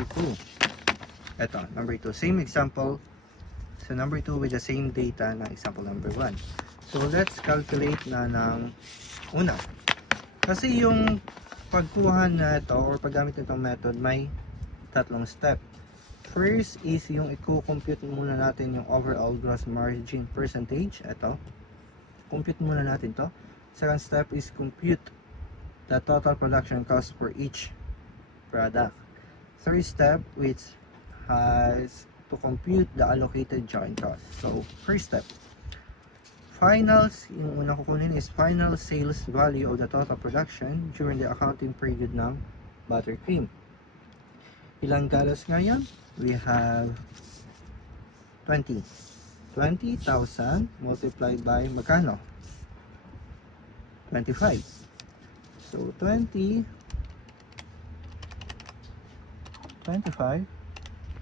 number 2. Ito, number 2. Same example sa number 2 with the same data na example number 1. So, let's calculate na ng una. Kasi yung pagkuha na ito or paggamit nitong method may tatlong step. First is yung i-compute muna natin yung overall gross margin percentage. Ito. Compute muna natin to. Second step is compute the total production cost for each product. Third step, which has to compute the allocated joint cost. So, first step. Finals, yung unang kukunin is final sales value of the total production during the accounting period ng buttercream. Ilang gallons nga yan? We have 20. 20,000 multiplied by magkano? 25. So, 25,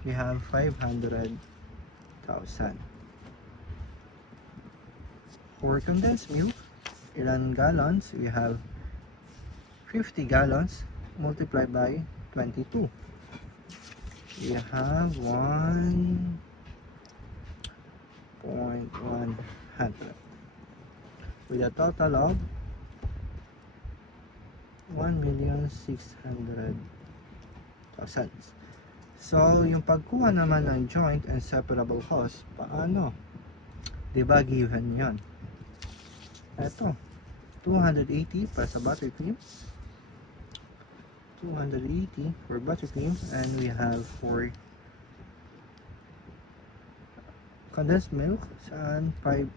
we have 500,000. For condensed milk, ilan gallons? We have 50 gallons multiplied by 22. We have 1.100 with a total of 1,600,000. So, yung pagkuha naman ng joint and separable cost, paano? Diba given yon? Ito, 280 para sa buttercream. 280 for buttercream, and we have for condensed milk saan 500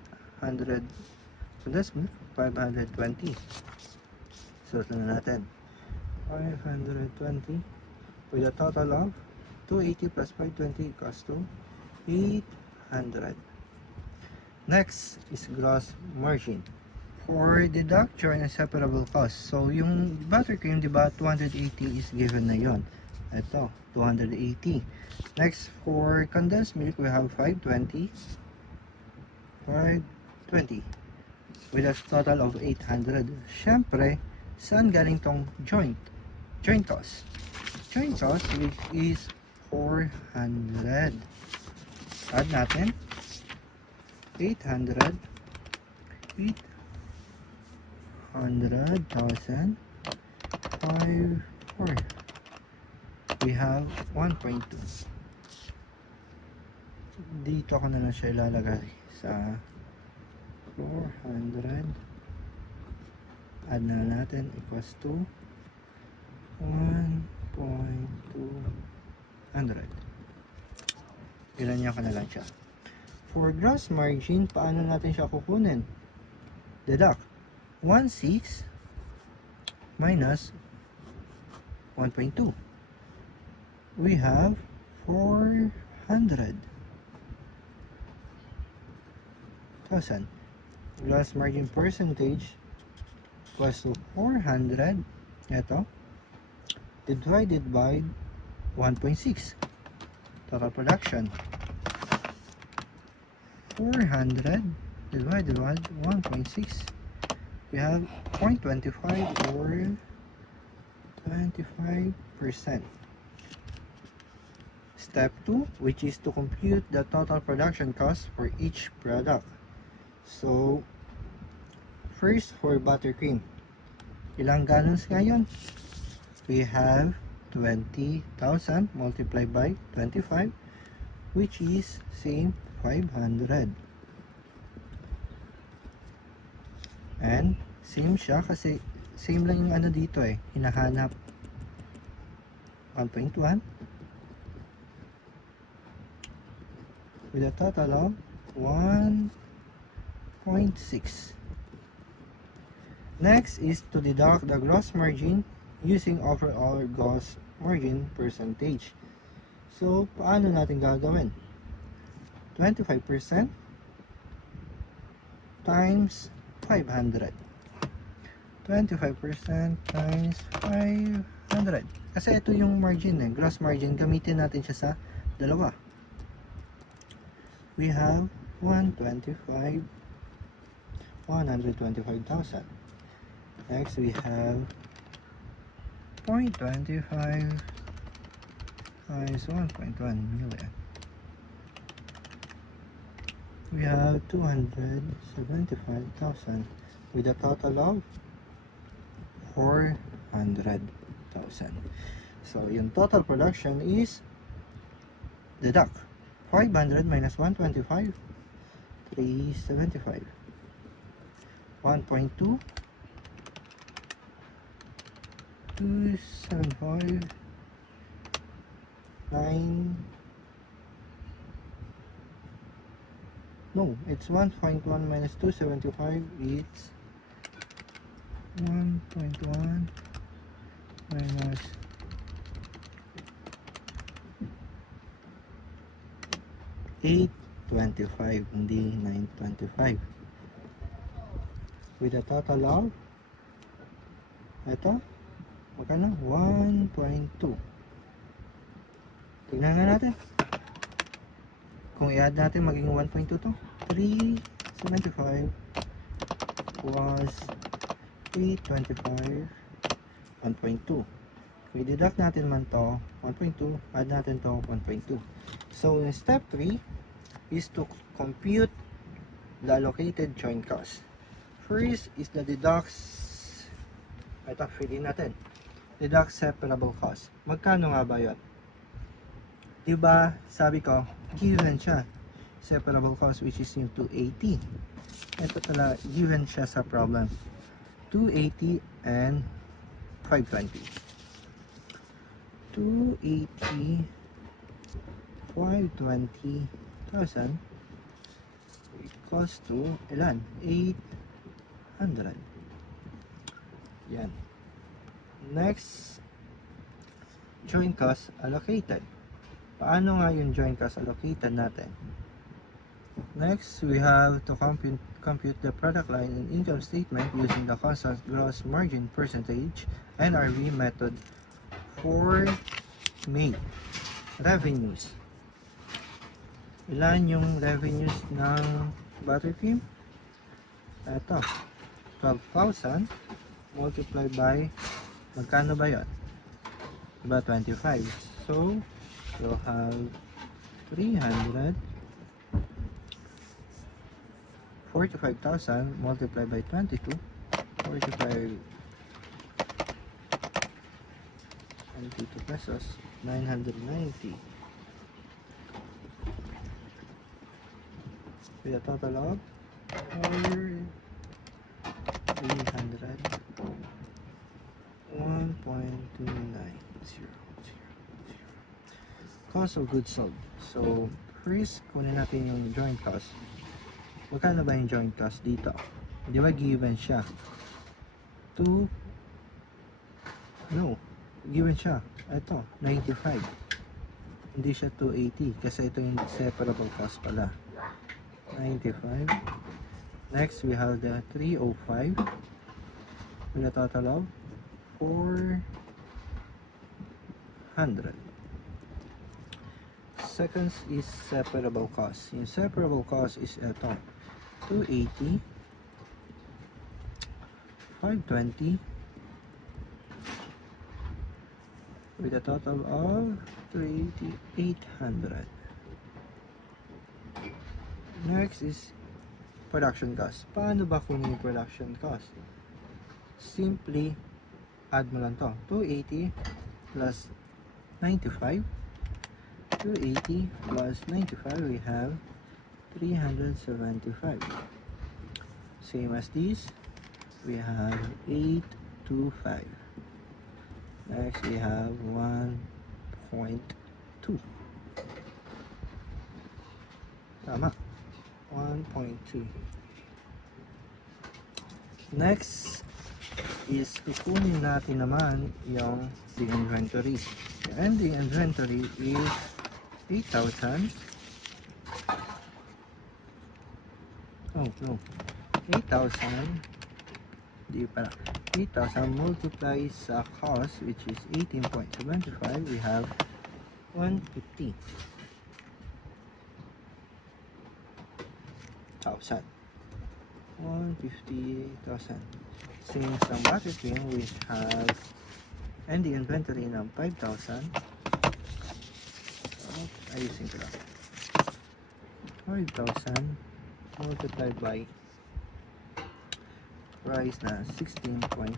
condensed milk 520. So na natin 520 with a total of 280 plus 520 equals to 800. Next is gross margin. For deduct joint and separable costs. So, yung buttercream, di ba, 280 is given na yon. Ito, 280. Next, for condensed milk, we have 520. 520. With a total of 800. Siyempre, saan galing tong joint? Joint cost. Joint cost, which is 400. Add natin. 800. 100,000 4 we have 1.2. Dito ako na lang siya ilalagay sa 400. Add na natin equals to 1.200. Ilan ko na lang siya. For gross margin, paano natin siya kukunin? Deduct 1.6 minus 1.2. We have 400,000. Gross margin percentage equals to 400. Ito. Divided by 1.6. Total production. 400 divided by 1.6. We have 0.25 or 25%. Step 2, which is to compute the total production cost for each product. So, first for buttercream. Ilang gallons ngayon? We have 20,000 multiplied by 25, which is same 500. And same siya kasi same lang yung ano dito hinahanap 1.1 with a total of 1.6. Next is to deduct the gross margin using overall gross margin percentage. So, paano natin gagawin? 25% times 500. 25% times 500. Kasi ito yung margin gross margin. Gamitin natin siya sa dalawa. We have 125,000. Next we have 0.25 times 1.1 million. We have 275,000 with a total of 400,000. So, yung total production is deduct 500 minus 125, 375. 1.2, 275, 9. No, it's 1.1 minus 275. It's 1.1 minus 825, hindi 925. With a total of, ito, magkano? 1.2. Tignan nga natin. Kung i-add natin, maging 1.2 to. 375 plus 825, 1.2. Kung i-deduct natin man to, 1.2, add natin to, 1.2. So, in step 3 is to compute the allocated joint cost. First is the deducts, ito, fill in natin. Deduct separable cost. Magkano nga ba yun? Diba, sabi ko, given siya. Separable cost, which is yung 280. Ito pala, given siya sa problem. 280 and 520. 280, 520,000 equals to ilan? 800. Yan. Next, joint cost allocated. Paano nga yung joint cost allocated natin? Next, we have to compute the product line in income statement using the constant gross margin percentage NRV method for May. Revenues. Ilan yung revenues ng battery film? Ito, 12,000 multiplied by, magkano ba yun? Diba 25? So, you'll have 300, 45,000 multiplied by 22, 45, 22 pesos, 990. With a total of 300, 1.2900. Cost of goods sold. So, first, kunin natin yung joint cost. Magkano ba yung joint cost dito? Di ba given siya? 2, no, given siya. Ito, 95. Hindi siya 280 kasi ito yung separable cost pala. 95. Next, we have the 305 with a total of 400. Seconds is separable cost. Yung separable cost is ito, 280, 520 with a total of 800. Next is production cost. Paano ba kunin yung production cost? Simply add mo lang to. 280 plus 95. 280 plus 95, we have 375. Same as this, we have 825. Next, we have 1.2. Tama. 1.2. Next is kukunin natin naman yung the inventory. And the inventory is 8,000. Oh no, 8,000. Di pala. 8,000 multiplied sa cost, which is 18.75. We have 150,000. 150,000. Since ang battery film we have and the inventory ng 5,000, ayusin ko lang. 5,000 multiplied by price na 16.50,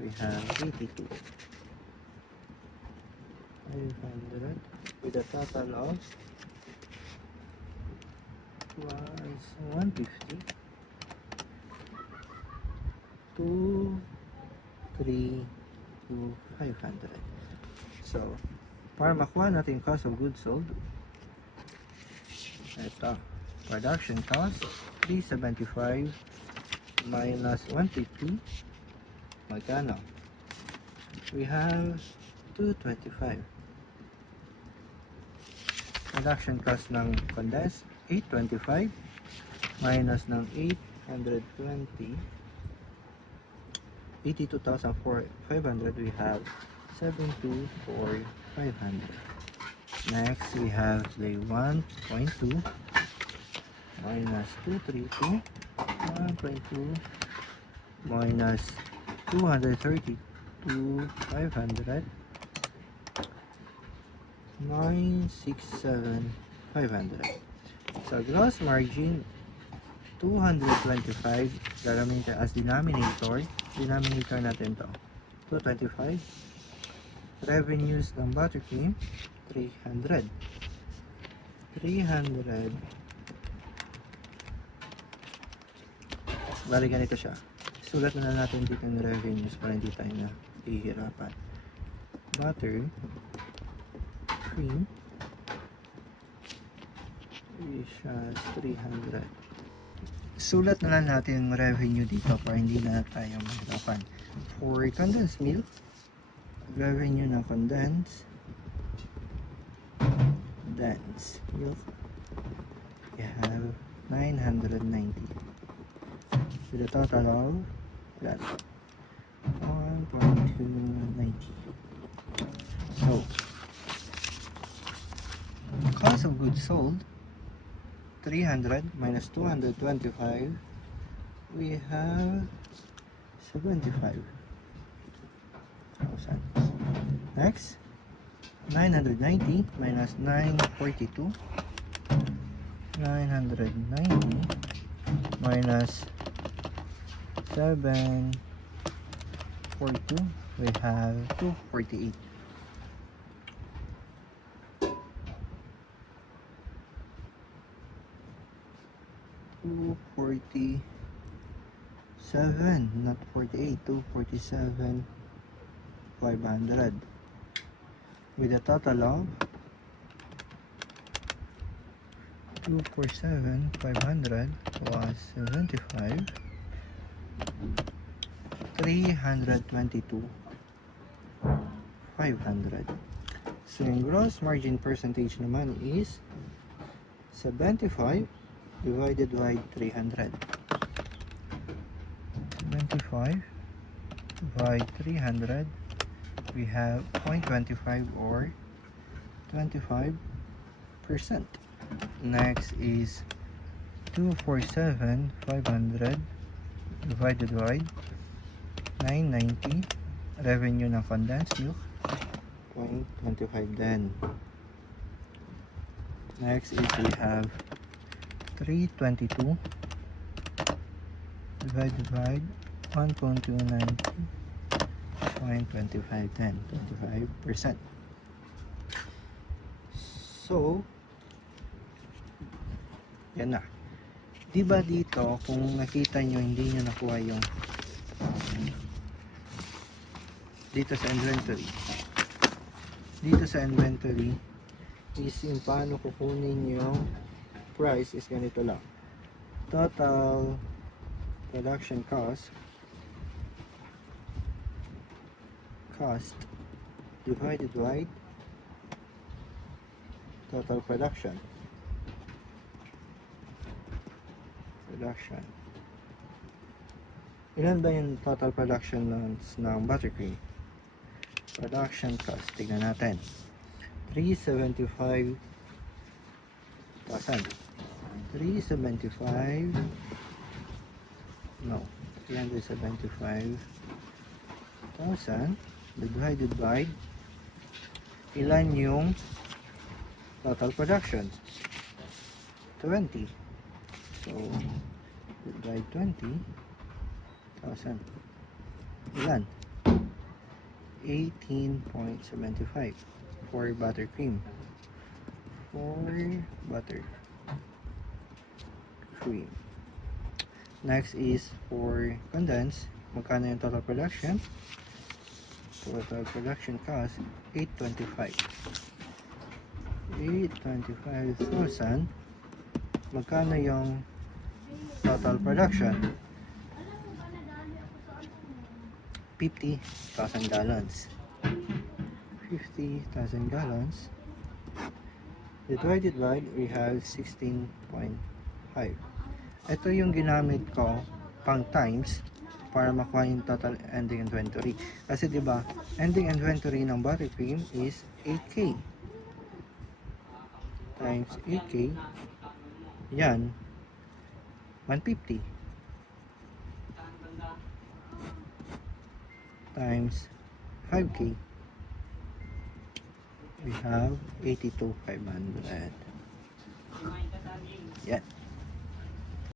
we have 82. 500 with a total of was 150, 2, 3, to 500. So, para makuha natin yung cost of goods sold, ito, production cost 375 minus 150, magkano? We have 225. Production cost ng condensed 825 minus ng 820, 82,500, we have 724,500. Next we have the 1.2 minus 232, 1.2 minus 232,500, 967,500. So gross margin 225, gagamitin as denominator natin to 225. Revenues ng buttercream 300. Bali ganito siya, sulat na natin dito ng revenues para hindi tayo na hihirapan. Butter cream is 300. Sulat na lang natin yung revenue dito para hindi na tayo mahirapan. For condensed milk, revenue ng condensed milk, you have 990 with a total of 1.290. So, cost of goods sold 300 minus 225, we have 75,000. Next, 990 minus 942, 990 minus 742, we have 248. Not 48, 247, 500 with a total of 247, 500 plus 75, 322, 500. So yung gross margin percentage naman is 75 divided by 300. 75 by 300, we have 0.25 or 25%. Next is 247, 500 divided by 990, revenue ng condensed milk 0.25 then. Next is we have 322 divided by 1.290, 0.25 then, 25%. So, yan na. Diba dito, kung nakita nyo, hindi nyo nakuha yung dito sa inventory. Dito sa inventory is yung paano kukunin yung price is ganito lang. Total production cost divided by total production. Ilan ba yung total production ng buttercream? Production cost, tignan natin. 375,000. 375,000 divided by ilan yung total production. 20. So, divide 20,000. Ilan? 18.75 for buttercream. For buttercream. Next is for condensed. Magkano yung total production? Total production cost 825. 825,000. Magkano yung total production? 50,000 gallons. 50,000 gallons. Divided by, we have 16.5. Ito yung ginamit ko pang times para makuha yung total ending inventory. Kasi diba, ending inventory ng buttercream is 8K. Times 8K. Yan. 150. Times 5K. We have 82,500. Yan.